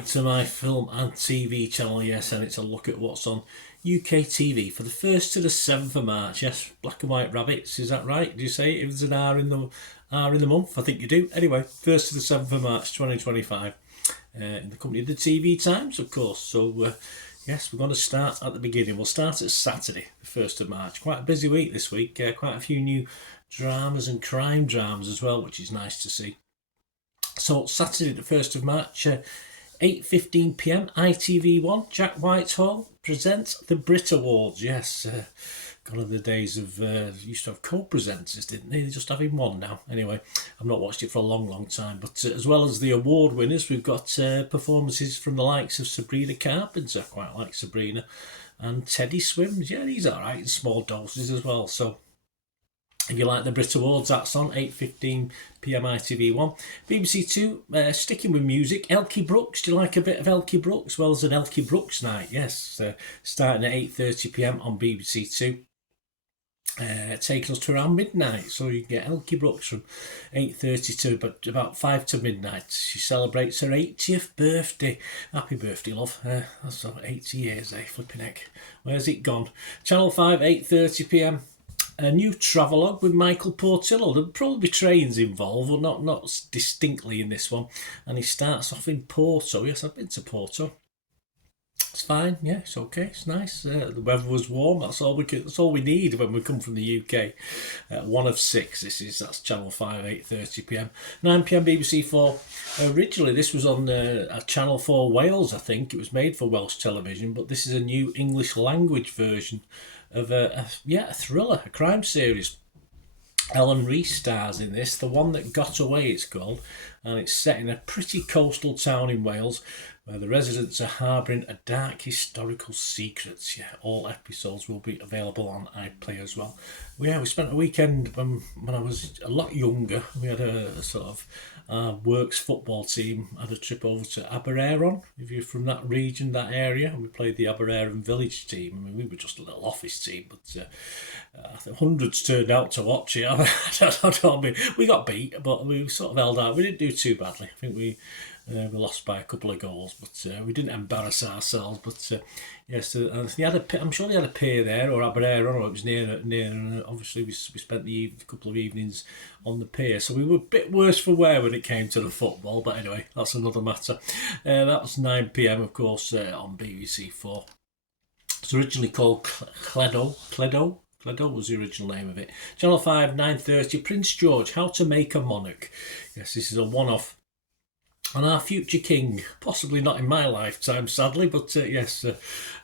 back to my film and TV channel, yes, and it's a look at what's on UK TV for the 1st to the 7th of March. Yes, black and white rabbits, is that right? Do you say if there's an R in the month? I think you do. Anyway, 1st to the 7th of March 2025 in the company of the TV Times, of course. So yes, we're going to start at the beginning. We'll start at Saturday, the 1st of March. Quite a busy week this week. Quite a few new dramas and crime dramas as well, which is nice to see. So Saturday the 1st of March, 8:15 p.m, ITV1, Jack Whitehall presents the Brit Awards. Yes, gone are the days of, used to have co-presenters, didn't they? They're just having one now. Anyway, I've not watched it for a long time. But as well as the award winners, we've got performances from the likes of Sabrina Carpenter, quite like Sabrina, and Teddy Swims. Yeah, he's all right in small doses as well. So if you like the Brit Awards, that's on 8:15 p.m. ITV1. BBC Two, sticking with music. Elkie Brooks. Do you like a bit of Elkie Brooks? Well, there's an Elkie Brooks night. Yes, starting at 8:30 p.m. on BBC Two. Taking us to around midnight, so you can get Elkie Brooks from 8:30 to about 5 to midnight. She celebrates her 80th birthday. Happy birthday, love. That's 80 years, flipping heck. Where's it gone? Channel 5, 8:30 p.m. A new travelogue with Michael Portillo. There'll probably be trains involved, but not distinctly in this one. And he starts off in Porto. Yes, I've been to Porto. It's fine, yeah, it's okay, it's nice. The weather was warm. That's all we need when we come from the UK. 1 of 6. That's Channel 5, 8:30 p.m. 9 p.m. BBC 4. Originally, this was on Channel 4 Wales. I think it was made for Welsh television, but this is a new English language version of a thriller, a crime series. Ellen Reese stars in this. The One That Got Away, it's called, and it's set in a pretty coastal town in Wales where the residents are harbouring a dark historical secret. Yeah, all episodes will be available on iPlayer as well. We spent a weekend when I was a lot younger. We had a sort of works football team had a trip over to Aberavon, if you're from that region, that area, and we played the Aberavon village team. I mean, we were just a little office team, but I think hundreds turned out to watch it. I don't mean, we got beat, but we sort of held out. We didn't do too badly. I think we lost by a couple of goals, but we didn't embarrass ourselves. But yes, I'm sure they had a pier there, or Aberavon, or it was near. Obviously, we spent a couple of evenings on the pier, so we were a bit worse for wear when it came to the football. But anyway, that's another matter. That was 9 p.m, of course, on BBC 4. It's originally called Cledo. Cledo was the original name of it. Channel 5, 9:30. Prince George, How to Make a Monarch. Yes, this is a one-off on our future king, possibly not in my lifetime, sadly, but yes,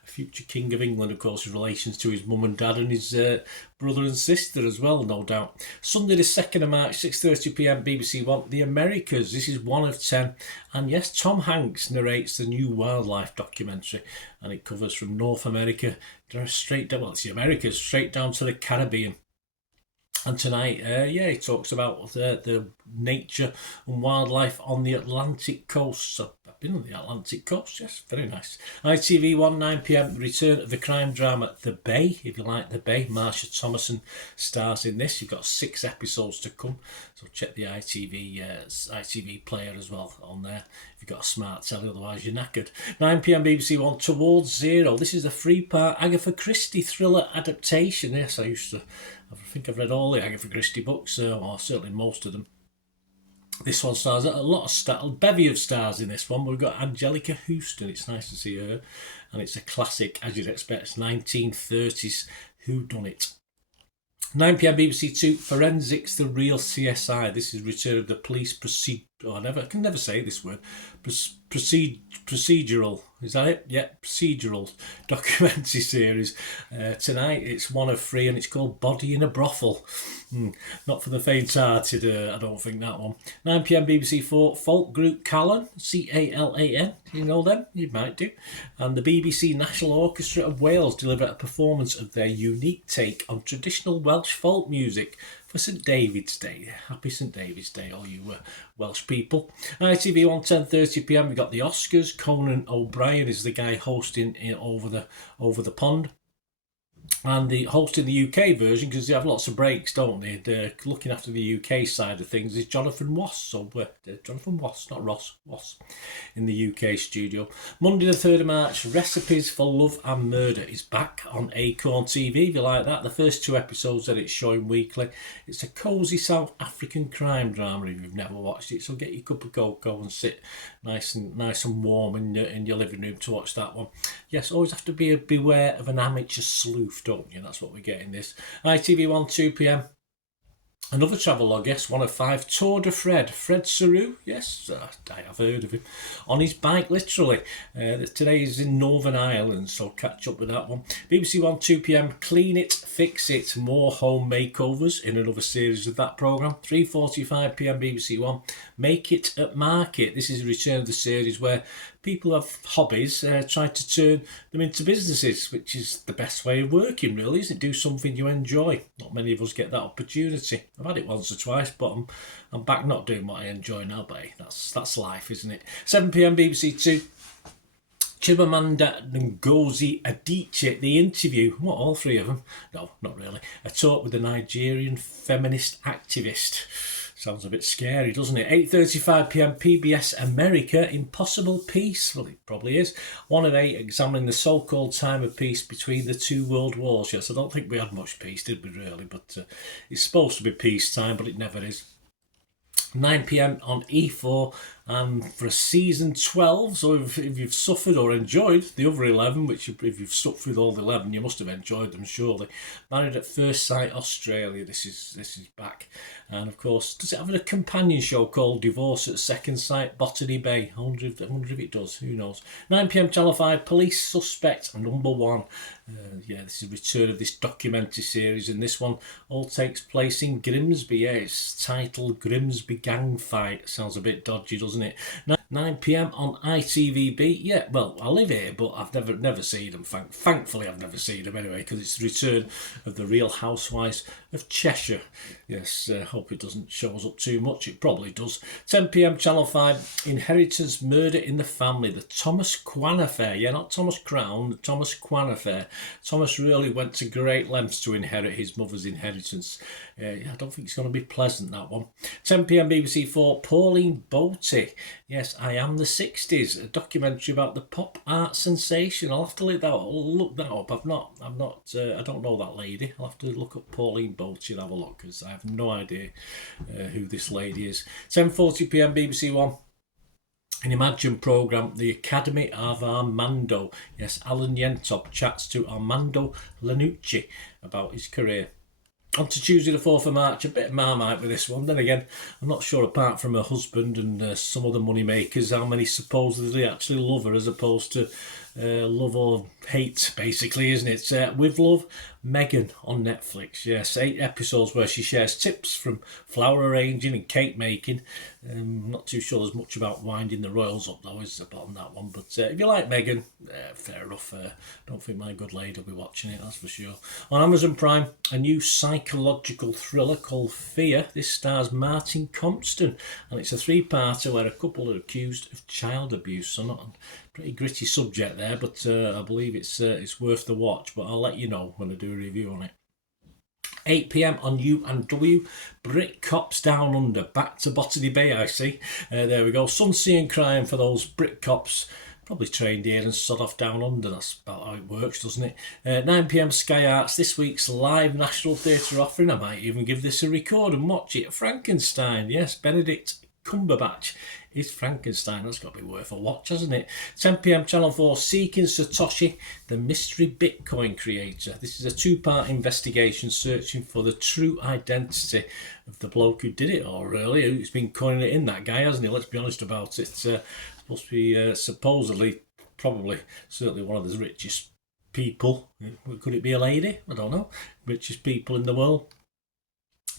future king of England, of course, with relations to his mum and dad and his brother and sister as well, no doubt. Sunday the 2nd of March, 6:30 p.m, BBC One, The Americas. This is 1 of 10, and yes, Tom Hanks narrates the new wildlife documentary, and it covers from North America straight down, well, it's the Americas, straight down to the Caribbean. And tonight, he talks about the nature and wildlife on the Atlantic coast. So I've been on the Atlantic coast, yes, very nice. ITV1, 9 p.m, the return of the crime drama The Bay. If you like The Bay, Marsha Thomason stars in this. You've got 6 episodes to come, so check the ITV player as well on there if you've got a smart telly, otherwise you're knackered. 9 p.m, BBC One, Towards Zero. This is a 3-part Agatha Christie thriller adaptation. Yes, I think I've read all the Agatha Christie books, or certainly most of them. This one stars a bevy of stars in this one. We've got Angelica Houston. It's nice to see her, and it's a classic, as you'd expect, 1930s whodunit. 9 p.m, BBC 2, Forensics, The Real CSI. This is Return of the Police I can never say this word. Procedural. Is that it? Yeah, procedural documentary series. Tonight it's 1 of 3, and it's called Body in a Brothel. Not for the faint-hearted, I don't think, that one. 9 p.m, BBC 4, folk group Callan, Calan. You know them? You might do. And the BBC National Orchestra of Wales deliver a performance of their unique take on traditional Welsh folk music for St David's Day. Happy St David's Day, all you Welsh people. ITV1, 10:30 p.m, we've got the Oscars. Conan O'Brien is the guy hosting over the pond. And the hosting the UK version, because they have lots of breaks, don't they? They're looking after the UK side of things is Jonathan Wass. So Jonathan Wass, not Ross, Wass, in the UK studio. Monday the 3rd of March, Recipes for Love and Murder is back on Acorn TV. If you like that, the first 2 episodes that it's showing weekly. It's a cosy South African crime drama. If you've never watched it, so get your cup of cocoa and sit nice and warm in your living room to watch that one. Yes, always have to beware of an amateur sleuth, don't you? That's what we get in this. ITV1 2 p.m. Another travelogue, yes, one of 5. Tour de Fred Saru, yes, I have heard of him. On his bike, literally. Today is in Northern Ireland, so catch up with that one. BBC One 2 p.m. Clean It, Fix It, more home makeovers in another series of that programme. 3:45 p.m. BBC One, Make It at Market. This is a return of the series where people have hobbies, try to turn them into businesses, which is the best way of working, really, isn't it? Do something you enjoy. Not many of us get that opportunity. I've had it once or twice, but I'm back not doing what I enjoy now, but hey, that's life, isn't it? 7 p.m. BBC Two. Chimamanda Ngozi Adichie, The Interview. What, all 3 of them? No, not really. A talk with a Nigerian feminist activist. Sounds a bit scary, doesn't it? 8:35 p.m. PBS America, Impossible Peace. Well, it probably is. 1 of 8, examining the so-called time of peace between the 2 world wars. Yes, I don't think we had much peace, did we really? But it's supposed to be peacetime, but it never is. 9 p.m. on E4 for season 12. So if you've suffered or enjoyed the other 11, which if you've stuck through all the 11, you must have enjoyed them surely. Married at First Sight Australia. This is back. And of course, does it have a companion show called Divorce at Second Sight, Botany Bay? I wonder if it does. Who knows? 9 p.m. Channel 5, Police Suspect number 1. This is a return of this documentary series, and this one all takes place in Grimsby. Yeah, it's titled Grimsby Gang Fight. Sounds a bit dodgy, doesn't it? 9 p.m. on ITVB. Yeah, well, I live here, but I've never seen them. Thankfully, I've never seen them anyway, because it's the return of the Real Housewives of Cheshire. Yes, hope it doesn't show us up too much. It probably does. 10 p.m. Channel 5, Inheritance, Murder in the Family, the Thomas Kwan affair. Yeah, not Thomas Crown, the Thomas Kwan affair. Thomas really went to great lengths to inherit his mother's inheritance. I don't think it's going to be pleasant, that one. 10 p.m. BBC 4, Pauline Boaty. Yes, I Am the 60s, a documentary about the pop art sensation. I'll have to look that up. I don't know that lady. I'll have to look up Pauline Boaty and have a look, because I have no idea who this lady is. 10:40 p.m. BBC One. An Imagine programme, The Academy of Armando. Yes, Alan Yentop chats to Armando Lanucci about his career. On to Tuesday the 4th of March, a bit of Marmite with this one. Then again, I'm not sure, apart from her husband and some other money makers, how many supposedly actually love her as opposed to love or hate, basically, isn't it? With Love, Megan on Netflix. Yes, 8 episodes where she shares tips from flower arranging and cake making. Not too sure there's much about winding the royals up, though, is on that one. But if you like Megan, fair enough. Don't think my good lady will be watching it, that's for sure. On Amazon Prime, a new psychological thriller called Fear. This stars Martin Compston, and it's a 3-parter where a couple are accused of child abuse. So not a pretty gritty subject there, but I believe it's worth the watch. But I'll let you know when I do a review on it. 8 p.m. on U&W, Brit Cops Down Under, back to Botany Bay, I see. There we go, sun, sea and crime for those Brit Cops. Probably trained here and sod off down under. That's about how it works, doesn't it? 9 p.m. Sky Arts, this week's live National Theatre offering. I might even give this a record and watch it. Frankenstein, yes, Benedict Cumberbatch is Frankenstein. That's got to be worth a watch, hasn't it? 10 p.m. Channel 4, Seeking Satoshi, the mystery Bitcoin creator. This is a 2-part investigation searching for the true identity of the bloke who did it all, really. Who's been coining it in, that guy, hasn't he? Let's be honest about it. Supposed to be supposedly, probably, certainly one of the richest people. Could it be a lady? I don't know. Richest people in the world.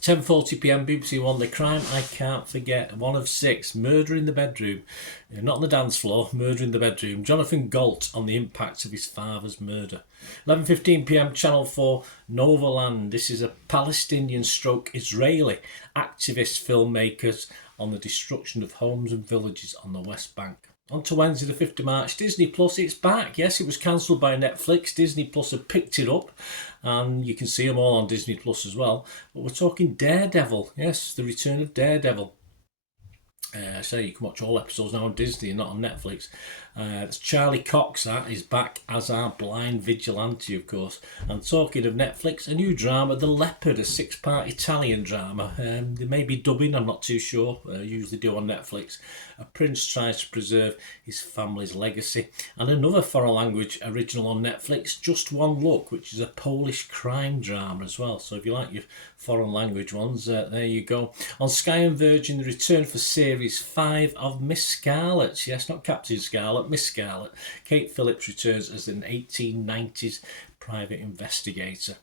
10:40 p.m. BBC One, The Crime I Can't Forget, 1 of 6, Murder in the Bedroom. Not on the dance floor, Murder in the Bedroom. Jonathan Galt on the impact of his father's murder. 11:15 p.m. Channel 4, Novaland. This is a Palestinian stroke Israeli activist filmmakers on the destruction of homes and villages on the West Bank. On to Wednesday the 5th of March, Disney Plus, it's back. Yes, it was cancelled by Netflix. Disney Plus have picked it up, and you can see them all on Disney Plus as well. But we're talking Daredevil. Yes, the return of Daredevil. So you can watch all episodes now on Disney and not on Netflix. It's Charlie Cox, that is back as our blind vigilante, of course. And talking of Netflix, a new drama, The Leopard, a 6-part Italian drama. They may be dubbing, I'm not too sure. Usually do on Netflix. A prince tries to preserve his family's legacy. And another foreign language original on Netflix, Just One Look, which is a Polish crime drama as well. So if you like your foreign language ones, there you go. On Sky and Virgin, the return for Series 5 of Miss Scarlet. Yes, not Captain Scarlet, Miss Scarlet. Kate Phillips returns as an 1890s private investigator.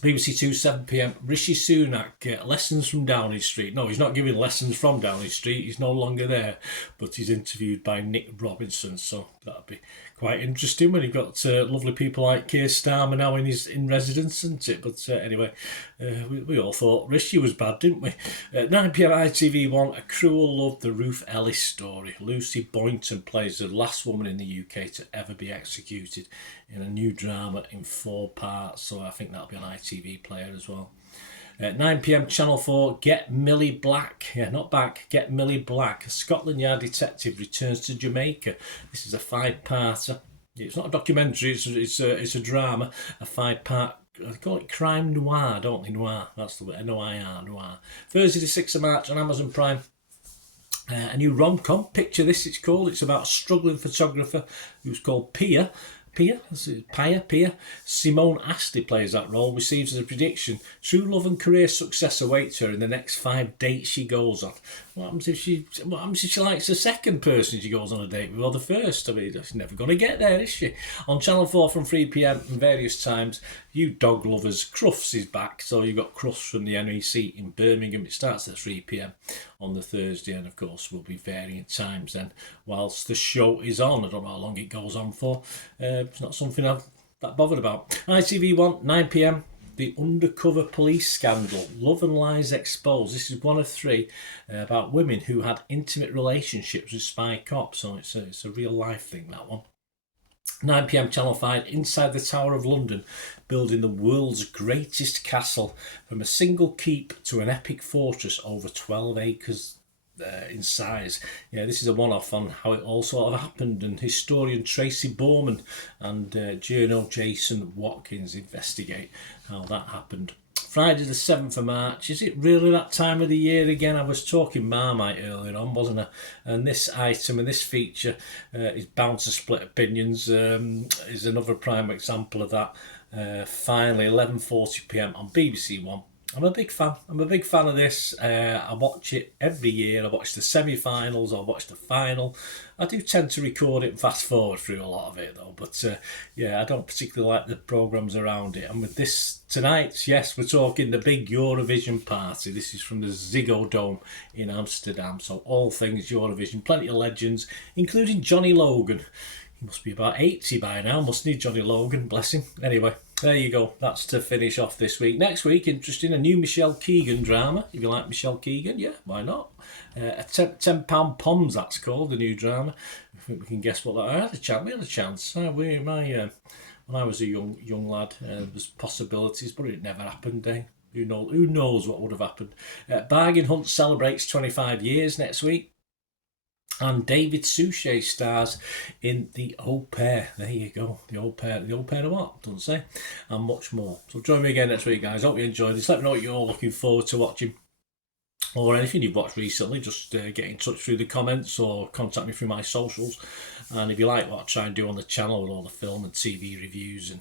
BBC Two, 7pm, Rishi Sunak, lessons from Downing Street. No, he's not giving lessons from Downing Street, he's no longer there, but he's interviewed by Nick Robinson, so that'll be quite interesting when you've got lovely people like Keir Starmer now in residence, isn't it? But anyway, we all thought Rishi was bad, didn't we? 9pm ITV1, A Cruel Love, the Ruth Ellis story. Lucy Boynton plays the last woman in the UK to ever be executed in a new drama in 4 parts, so I think that'll be on ITV Player as well. At 9pm Channel 4, Get Millie Black. Yeah, not back, Get Millie Black. A Scotland Yard detective returns to Jamaica. This is a 5-parter. It's not a documentary, it's a drama. A 5-part, they call it crime noir, don't they? Noir, that's the word, N-O-I-R, noir. Thursday the 6th of March on Amazon Prime. A new rom-com, Picture This it's called. It's about a struggling photographer who's called Pia. Simone Astley plays that role, receives as a prediction true love and career success awaits her in the next 5 dates she goes on. What happens if she likes the second person she goes on a date with, or the first? I mean, she's never going to get there, is she? On Channel 4 from 3pm and various times, you dog lovers, Crufts is back. So you've got Crufts from the NEC in Birmingham. It starts at 3pm on the Thursday, and of course will be varying times then whilst the show is on. I don't know how long it goes on for. It's not something I'm that bothered about. ITV1, 9pm, The Undercover Police Scandal, Love and Lies Exposed. This is one of 3 about women who had intimate relationships with spy cops. So it's a real life thing, that one. 9pm Channel 5, Inside the Tower of London, building the world's greatest castle, from a single keep to an epic fortress over 12 acres in size. Yeah, this is a one-off on how it all sort of happened, and historian Tracy Borman and journal Jason Watkins investigate how that happened. Friday the 7th of March, is it really that time of the year again? I was talking Marmite earlier on, wasn't I? And this item and this feature is bound to split opinions, is another prime example of that. Finally, 11:40pm on BBC One. I'm a big fan. I'm a big fan of this. I watch it every year. I watch the semi-finals. I watch the final. I do tend to record it and fast forward through a lot of it though. But yeah, I don't particularly like the programmes around it. And with this tonight, yes, we're talking the big Eurovision party. This is from the Ziggo Dome in Amsterdam. So all things Eurovision. Plenty of legends, including Johnny Logan. He must be about 80 by now, mustn't he, Johnny Logan? Bless him. Anyway, there you go. That's to finish off this week. Next week, interesting, a new Michelle Keegan drama. If you like Michelle Keegan, yeah, why not? A £10 Poms, that's called, the new drama. I think we can guess what that. We had a chance. When I was a young lad, there's possibilities, but it never happened. Who knows what would have happened? Bargain Hunt celebrates 25 years next week. And David Suchet stars in The Au Pair. There you go. The Au Pair. The Au Pair of what? Doesn't say. And much more. So join me again next week, guys. Hope you enjoyed this. Let me know what you're all looking forward to watching. Or anything you've watched recently, just get in touch through the comments or contact me through my socials. And if you like what I try and do on the channel with all the film and TV reviews and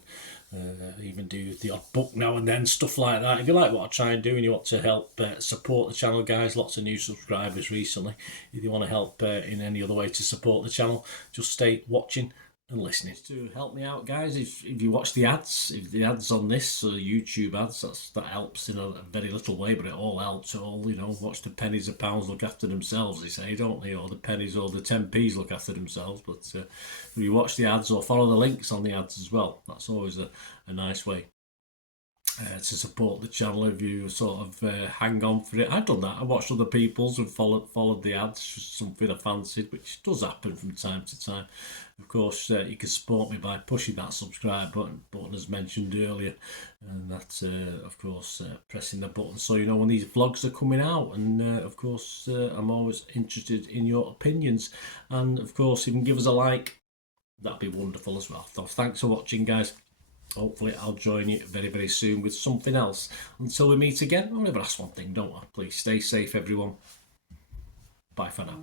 even do the odd book now and then, stuff like that. If you like what I try and do and you want to help support the channel, guys, lots of new subscribers recently. If you want to help in any other way to support the channel, just stay watching and listening. To help me out, guys, if you watch the ads, if the ads on this YouTube ads, that helps in a very little way, but it all helps. Watch the pennies and pounds look after themselves, they say, don't they? Or the pennies or the 10p's look after themselves. But if you watch the ads or follow the links on the ads as well, that's always a nice way. to support the channel if you sort of hang on for it. I've done that. I watched other people's and followed the ads, just something I fancied, which does happen from time to time. Of course, you can support me by pushing that subscribe button as mentioned earlier, and that, of course, pressing the button so you know when these vlogs are coming out. And of course, I'm always interested in your opinions, and of course, you can give us a like. That'd be wonderful as well. So thanks for watching, guys. Hopefully I'll join you very, very soon with something else. Until we meet again, I'll never ask one thing, don't I? Please stay safe, everyone. Bye for now.